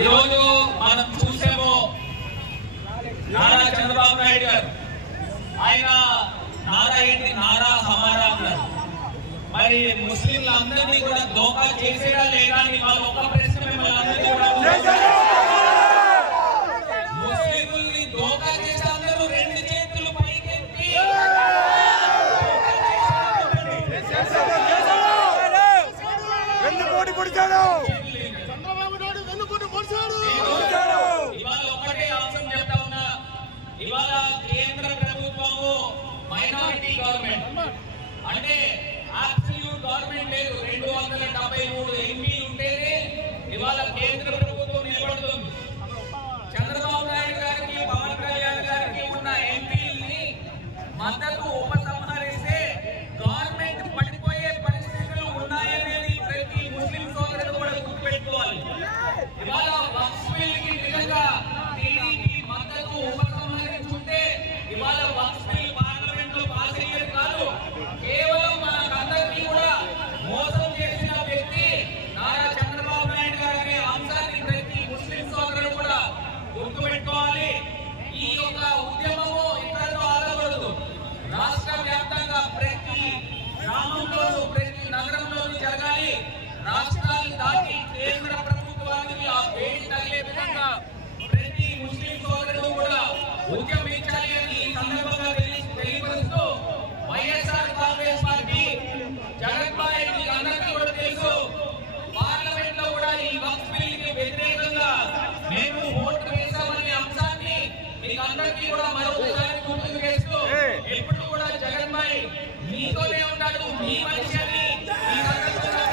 ఈరోజు మనం చూసాము నారా చంద్రబాబు నాయుడు గారు ఆయన నారా ఏంటి నారా హమారా అన్నారు. మరి ముస్లింలందరినీ కూడా దోకా చేసేదా లేదా అని వాళ్ళు ఒక్క ప్రశ్న మిమ్మల్ని అందరినీ కూడా ముస్లింల్ని దోకా చేసే అందరూ రెండు చేతులు పైకెత్తి ఇవాళ ఒక్కటే అంశం చెప్తా ఉన్నా. ఇవాళ కేంద్ర ప్రభుత్వము మైనారిటీ గవర్నమెంట్ అంటే అబ్సల్యూట్ గవర్నమెంట్ లేదు. 273 ఎంపీలు ఉంటేనే ఇవాళ కేంద్ర ప్రభుత్వం నిలబడుతుంది. చంద్రబాబు నాయుడు గారికి పవన్ కళ్యాణ్ గారికి ఉన్న ఎంపీలని మద్దతు ఉపసంహరిస్తే గవర్నమెంట్ పడిపోయే పరిస్థితులు ఉన్నాయనేది ప్రతి ముస్లిం సోదరుడు కూడా గుర్తుపెట్టుకోవాలి. ఇవాళ వక్ఫ్ బిల్లుకి నిజంగా టీడీపీ మద్దతు ఉపసంహరించుంటే ఇవాళ వక్ఫ్ బిల్ పార్లమెంట్ లో పాస్ అయ్యేది కాదు. కేవలం మనకందరికీ కూడా మోసం చేసిన వ్యక్తి నారా చంద్రబాబు నాయుడు గారి అనే అంశాన్ని ప్రతి ముస్లిం సోదరుడు కూడా గుర్తుపెట్టుకోవాలి. ఈ యొక్క ఉద్యమము ఇక్కడతో ఆగకూడదు. రాష్ట్ర వ్యాప్తంగా ప్రతి గ్రామంలోనూ ప్రతి నగరంలోనూ జరగాలి. రాష్ట్రాలు దాటి కేంద్ర ప్రభుత్వానికి ఆ వేడి తగిలే విధంగా ప్రతి ముస్లిం సోదరుడు కూడా ఉద్యమించాలి అని ఈ సందర్భంగా తెలియపరుస్తూ వైఎస్ఆర్ కాంగ్రెస్ పార్టీ జగన్మోహన్ రెడ్డి అందరికీ కూడా తెలుసు. పార్లమెంట్ లో కూడా ఈ వక్ఫ్ బిల్లుకి వ్యతిరేకంగా మేము ఓటు వేసామనే అంశాన్ని మీకు అందరికీ కూడా మరొకసారి గుర్తుకు చేస్తూ ఎప్పుడు కూడా జగన్మోహన్ మీతోనే ఉంటాడు, మీ మనిషి అని ఈ సందర్భంగా